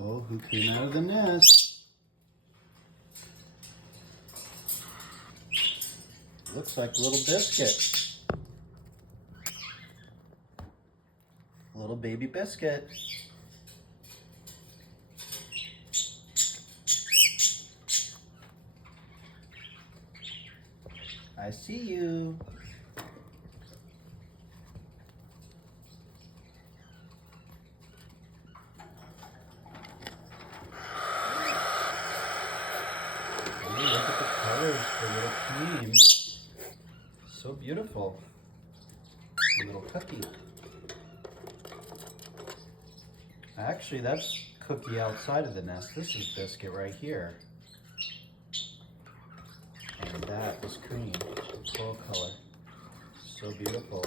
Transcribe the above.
Oh, who came out of the nest? Looks like little Biscuit. Little baby Biscuit. I see you. Oh, look at the colors for little Cream. So beautiful. A little cookie. Actually, that's Cookie outside of the nest. This is Biscuit right here. And that is Cream, full color. So beautiful.